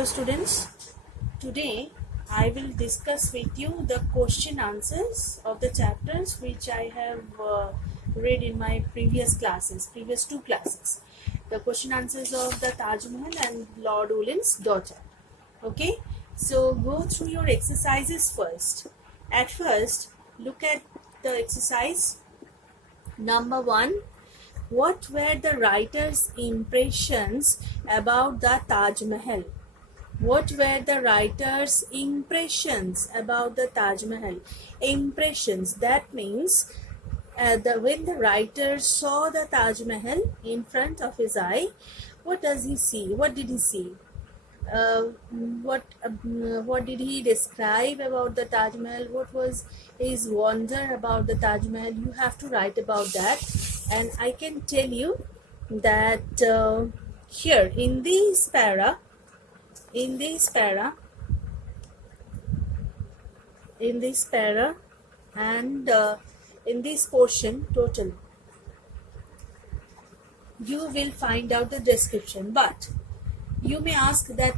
Hello students, today I will discuss with you the question answers of the chapters which I have read in my previous two classes. The question answers of the Taj Mahal and Lord Ullin's daughter. Okay, so go through your exercises first. At first, look at the exercise number 1. What were the writer's impressions about the Taj Mahal? What were the writer's impressions about the Taj Mahal? Impressions, that means when the writer saw the Taj Mahal in front of his eye, what does he see? What did he see? What did he describe about the Taj Mahal? What was his wonder about the Taj Mahal? You have to write about that, and I can tell you that here in this para and in this portion total, you will find out the description. But you may ask that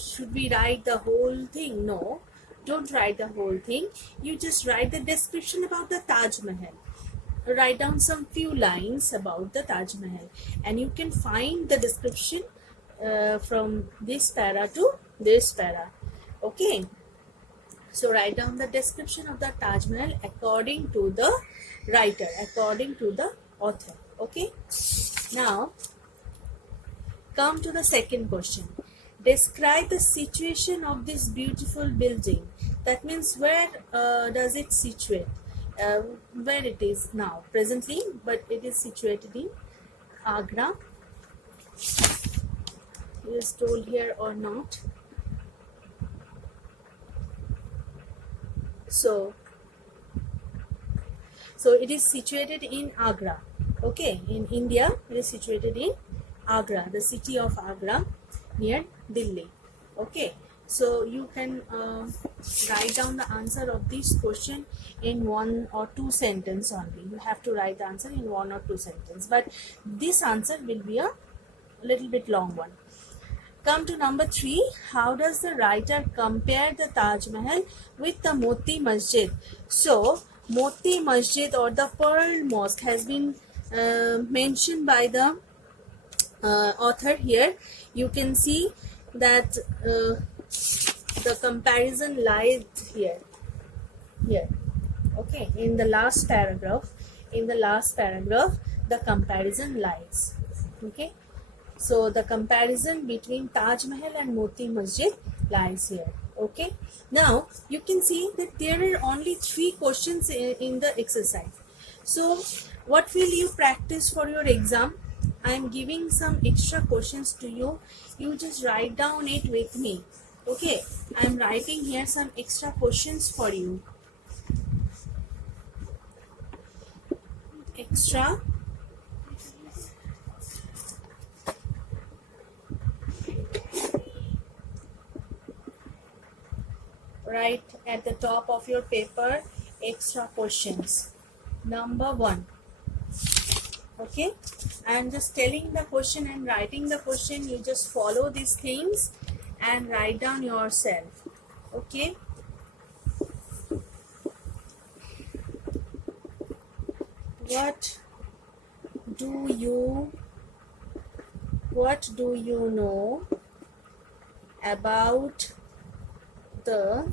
should we write the whole thing? No, don't write the whole thing. You just write the description about the Taj Mahal. Write down some few lines about the Taj Mahal, and you can find the description from this para to this para. Okay, so write down the description of the Taj Mahal according to the writer, according to the author. Okay, now come to the second question. Describe the situation of this beautiful building. That means where does it situate? Where it is now presently, but it is situated in Agra. It is told here or not. So it is situated in Agra. Okay, in India, it is situated in Agra, the city of Agra, near Delhi. Okay, so you can write down the answer of this question in 1 or 2 sentences only. You have to write the answer in 1 or 2 sentences, but this answer will be a little bit long one. Come to number 3. How does the writer compare the Taj Mahal with the Moti Masjid? So, Moti Masjid or the Pearl Mosque has been mentioned by the author here. You can see that the comparison lies here. Okay, in the last paragraph, the comparison lies. Okay, so the comparison between Taj Mahal and Moti Masjid lies here. Okay, now you can see that there are only 3 questions in the exercise. So what will you practice for your exam? I am giving some extra questions to you. You just write down it with me. Okay, I am writing here some extra questions for you. Extra. Write at the top of your paper extra questions. Number 1. Okay, I am just telling the question and writing the question. You just follow these things and write down yourself. Okay, what do you know about the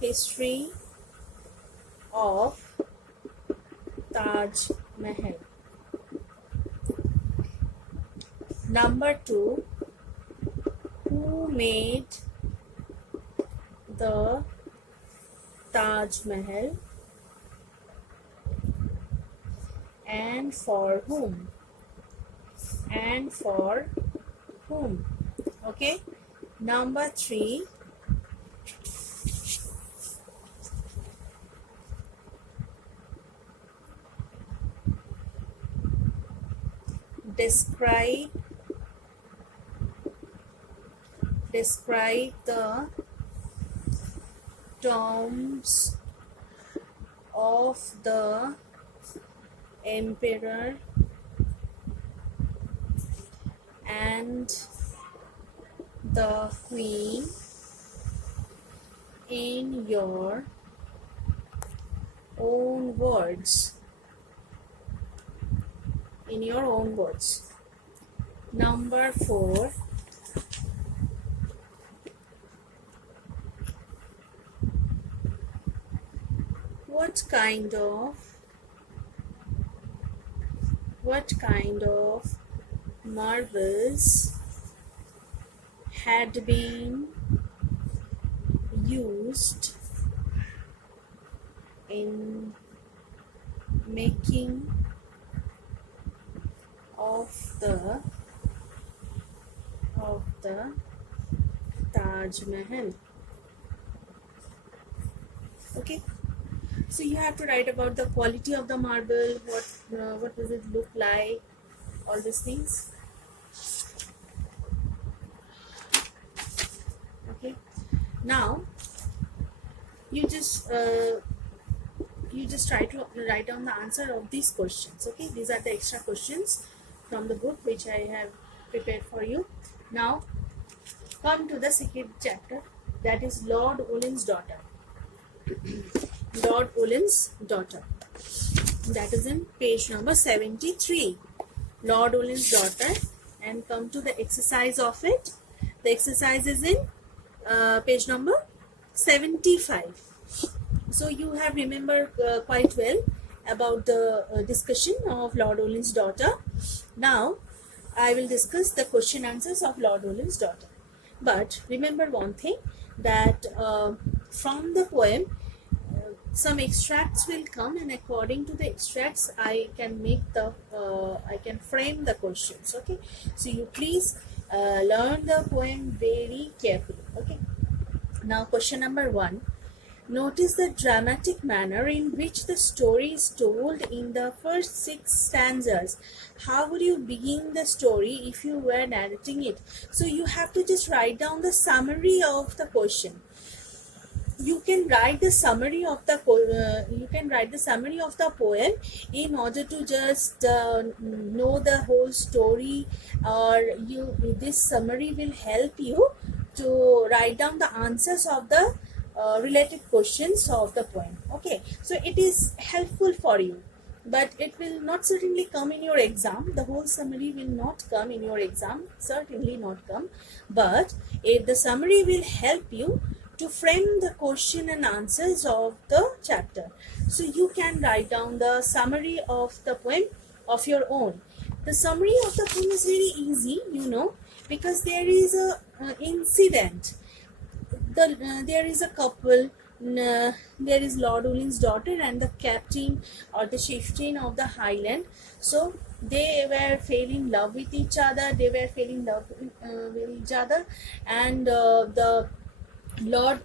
history of Taj Mahal? Number 2. Who made the Taj Mahal and for whom? Okay. Number 3. Describe the tombs of the emperor and the queen in your own words. In your own words. Number 4. What kind of marbles had been used in making of the Taj Mahal? Okay, so you have to write about the quality of the marble, what does it look like, all these things. Okay, now you just try to write down the answer of these questions. Okay, these are the extra questions from the book which I have prepared for you. Now come to the second chapter, that is Lord Ullyn's daughter. Lord Ullyn's daughter, that is in page number 73. Lord Ullyn's daughter, and come to the exercise of it. The exercise is in page number 75. So you have remembered quite well about the discussion of Lord Ullyn's daughter. Now I will discuss the question answers of Lord Ullyn's daughter. But remember one thing, that from the poem some extracts will come, and according to the extracts I can frame the questions. Okay, so you please learn the poem very carefully. Okay, now question number 1. Notice the dramatic manner in which the story is told in the first 6 stanzas. How would you begin the story if you were narrating it? So you have to just write down the summary of the question. You can write the summary of the poem in order to just know the whole story, or this summary will help you to write down the answers of the related questions of the poem. Okay, so it is helpful for you, but it will not certainly come in your exam. The whole summary will not come in your exam, certainly not come, but the summary will help you to frame the question and answers of the chapter. So you can write down the summary of the poem of your own. The summary of the poem is very easy, because there is a incident. There is a couple, there is Lord Ullyn's daughter and the captain or the chieftain of the Highland. So they were falling in love with each other. With each other, and the Lord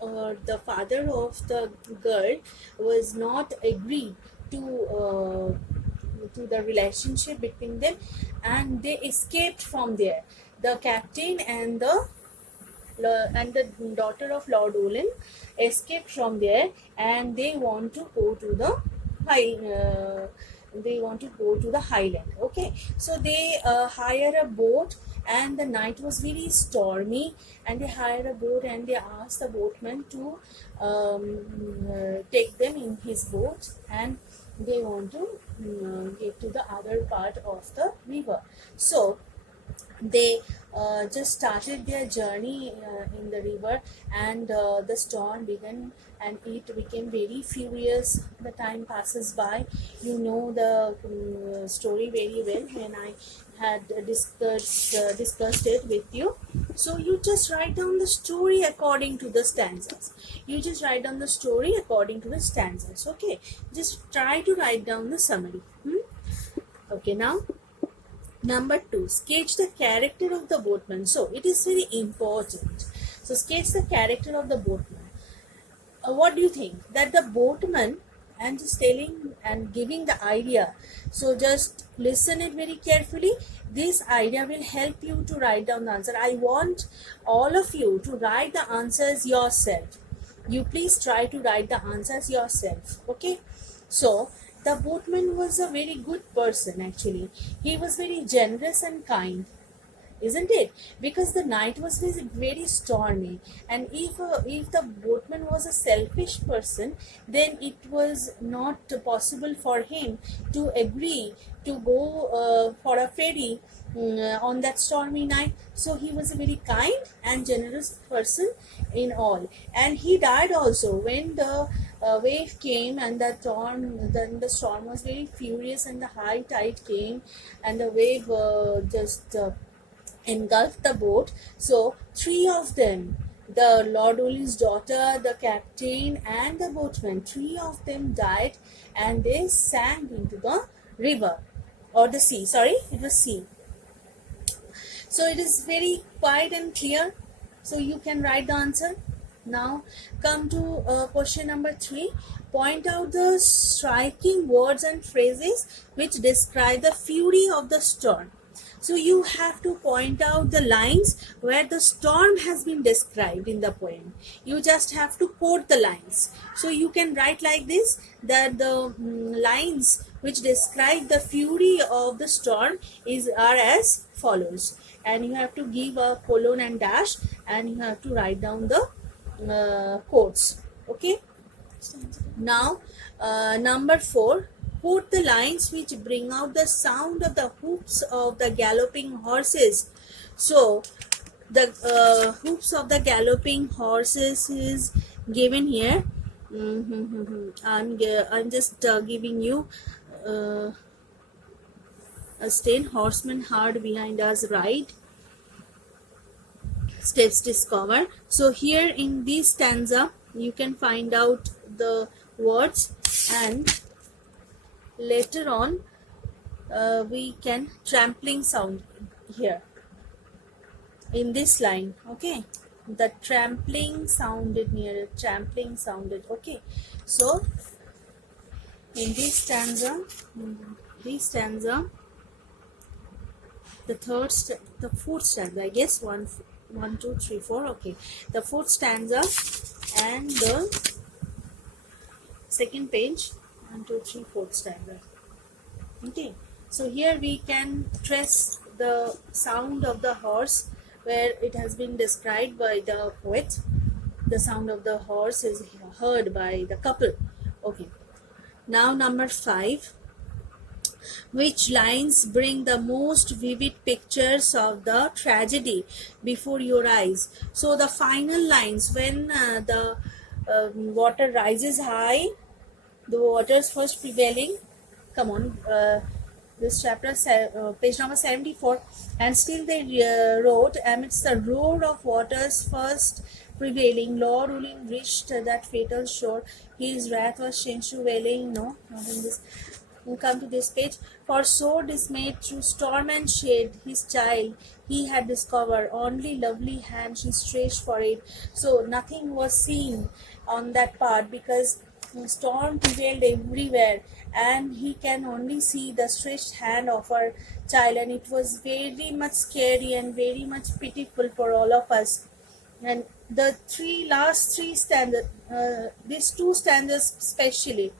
or the father of the girl was not agreed to the relationship between them, and they escaped from there. The captain and the daughter of Lord Ullyn escaped from there, and they want to go to the highland. Okay, so they hire a boat, and the night was very stormy, and they hire a boat, and they ask the boatman to take them in his boat, and they want to get to the other part of the river. So they just started their journey in the river, and the storm began, and it became very furious. The time passes by. You know the story very well when I had discussed it with you. So you just write down the story according to the stanzas. Okay, just try to write down the summary. Okay, now number 2, sketch the character of the boatman. So it is very important. So sketch the character of the boatman. What do you think? That the boatman, and just telling and giving the idea. So just listen it very carefully. This idea will help you to write down the answer. I want all of you to write the answers yourself. You please try to write the answers yourself. Okay. So the boatman was a very good person actually. He was very generous and kind. isn't it? Because the night was very stormy, and if the boatman was a selfish person, then it was not possible for him to agree to go for a ferry on that stormy night. So he was a very kind and generous person in all, and he died also when the wave came, and then the storm was very furious, and the high tide came, and the wave just engulfed the boat. So three of them, the Lord Oli's daughter, the captain, and the boatman, three of them died, and they sank into the river or the sea. Sorry, it was sea. So it is very quiet and clear. So you can write the answer. Now come to question number 3. Point out the striking words and phrases which describe the fury of the storm. So you have to point out the lines where the storm has been described in the poem. You just have to quote the lines. So you can write like this, that the lines which describe the fury of the storm are as follows. And you have to give a colon and dash, and you have to write down the quotes. Okay. Now number 4. Quote the lines which bring out the sound of the hoofs of the galloping horses. So the hoofs of the galloping horses is given here. I'm just giving you a 10 horsemen hard behind us ride, steps discover. So here in this stanza you can find out the words, and later on we can trampling sound here in this line. Okay, the trampling sounded near, trampling sounded. Okay, so in this stanza, the fourth stanza, I guess, 1, 2, 3, 4. Okay, the fourth stanza and the second page, 1, 2, 3, fourth stanza. Okay, so here we can trace the sound of the horse where it has been described by the poet. The sound of the horse is heard by the couple. Okay, now number 5. Which lines bring the most vivid pictures of the tragedy before your eyes? So the final lines, when the water rises high, the waters first prevailing. Come on, this chapter, page number 74. And still they wrote, amidst the roar of waters first prevailing, Lord ruling reached that fatal shore. His wrath was changed to wailing. No, not in this. We'll come to this page. For sore dismayed through storm and shade, his child he had discovered, only lovely hand she stretched for it. So nothing was seen on that part, because storm prevailed everywhere, and he can only see the stretched hand of her child, and it was very much scary and very much pitiful for all of us. And the last three stanzas, these two stanzas especially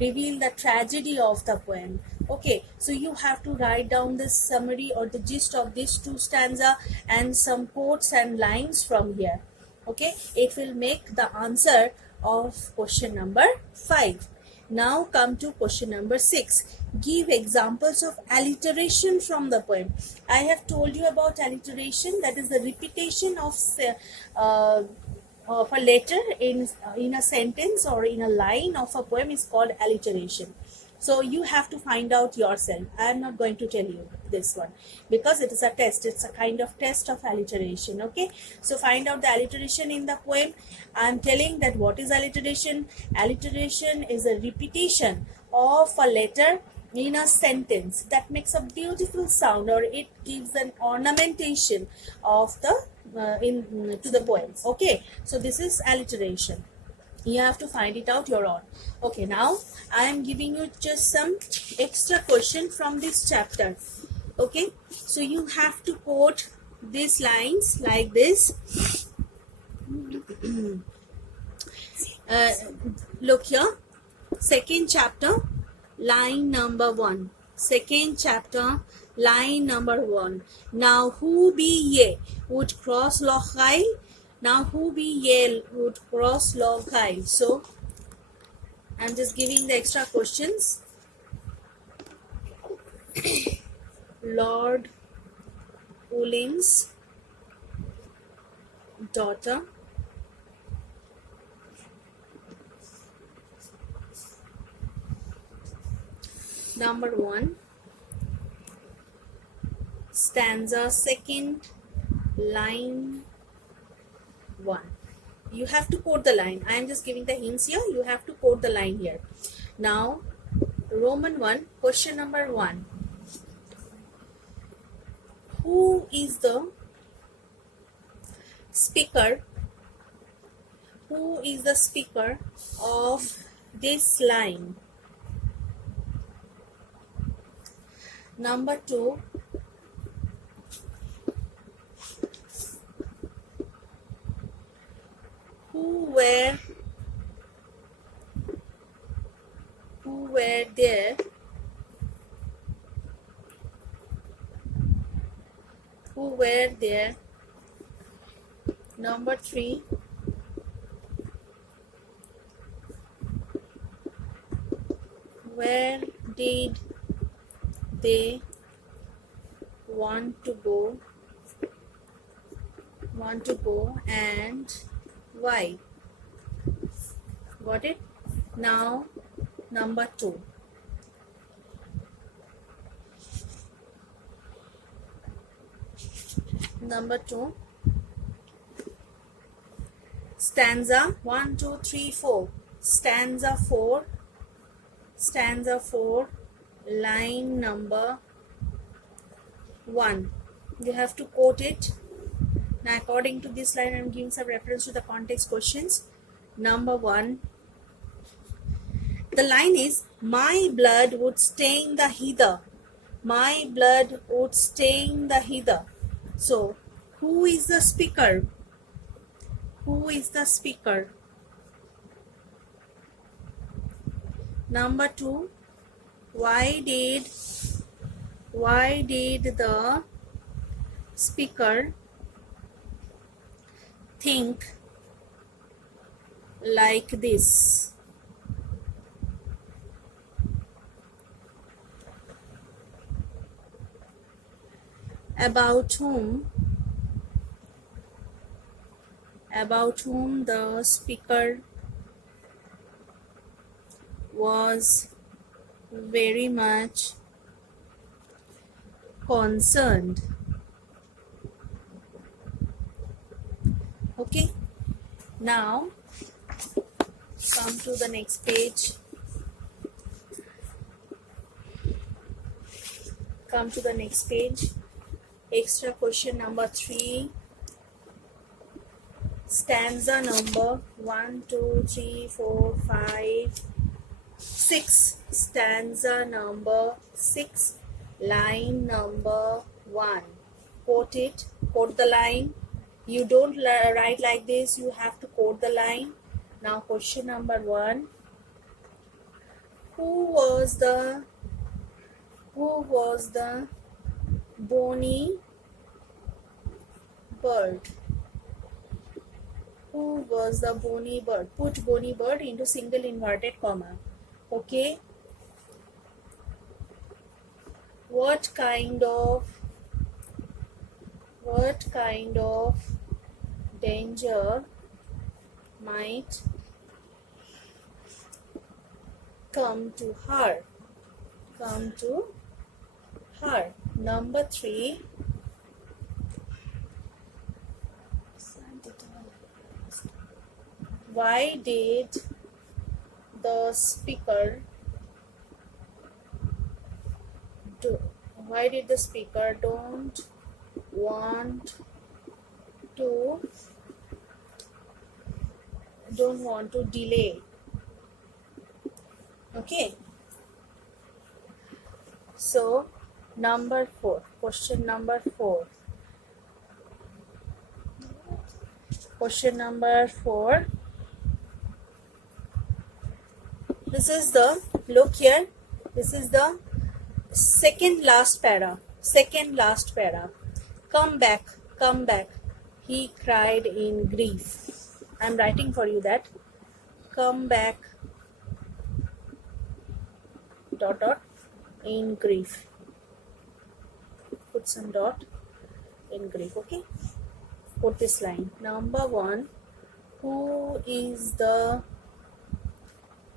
reveal the tragedy of the poem. Okay, so you have to write down the summary or the gist of these two stanzas and some quotes and lines from here. Okay, it will make the answer of question number 5. Now come to question number 6. Give examples of alliteration from the poem. I have told you about alliteration, that is the repetition of a letter in a sentence or in a line of a poem is called alliteration. So you have to find out yourself. I am not going to tell you this one because it is a test. It's a kind of test of alliteration. Okay, so find out the alliteration in the poem. I am telling that what is alliteration. Alliteration is a repetition of a letter in a sentence that makes a beautiful sound, or it gives an ornamentation of the to the poem. Okay, so this is alliteration. You have to find it out your own. Okay, now I am giving you just some extra question from this chapter. Okay, so you have to quote these lines like this. Look here, second chapter, line number 1. Second chapter, Line number 1. Now who be ye would cross Lochai. Now who be ye would cross Lochai. So I'm just giving the extra questions. Lord Ulling's daughter. Number 1. Stanza 2nd, line 1. You have to quote the line. I am just giving the hints here. You have to quote the line here. Now, Roman 1, question number 1. Who is the speaker? Who is the speaker of this line? Number 2. Who were there? Who were there? Number 3. Where did they want to go and why? Got it? Now number 2. Number 2. Stanza 1, 2, 3, 4. Stanza 4. Stanza 4. Line number 1. You have to quote it. Now according to this line I am giving some reference to the context questions. Number 1. The line is, my blood would stain the heather. My blood would stain the heather. So, who is the speaker? Who is the speaker? Number 2. Why did the speaker think like this? About whom the speaker was very much concerned. Okay, now come to the next page. Extra question number 3. Stanza number 1, 2, 3, 4, 5, 6. Stanza number 6. Line number 1. Quote it. Quote the line. You don't write like this. You have to quote the line. Now question number 1. Who was the bony bird? Who was the bony bird? Put bony bird into single inverted comma. Okay. What kind of danger might come to her? Number 3. Why did the speaker don't want to delay? Okay. So number 4. Question number 4. Question number 4. This is the, look here, this is the second last para. Second last para. Come back, come back, he cried in grief. I'm writing for you that. Come back, dot dot, in grief. Put some dot in grief, okay? Put this line. Number 1, who is the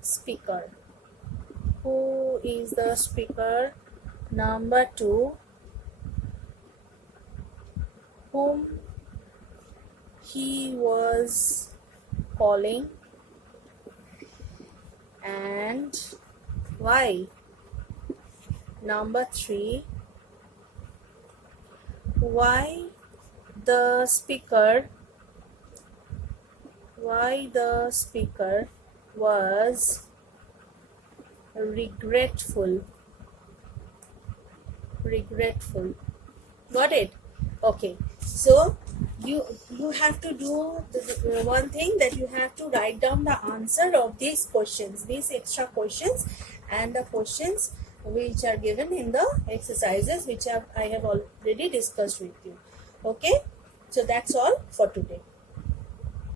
speaker? Who is the speaker? Number 2, whom he was calling and why? Number 3, why the speaker was regretful. Got it? Okay, so you have to do the one thing, that you have to write down the answer of these questions, these extra questions, and the questions which are given in the exercises which I have already discussed with you. Okay, so that's all for today.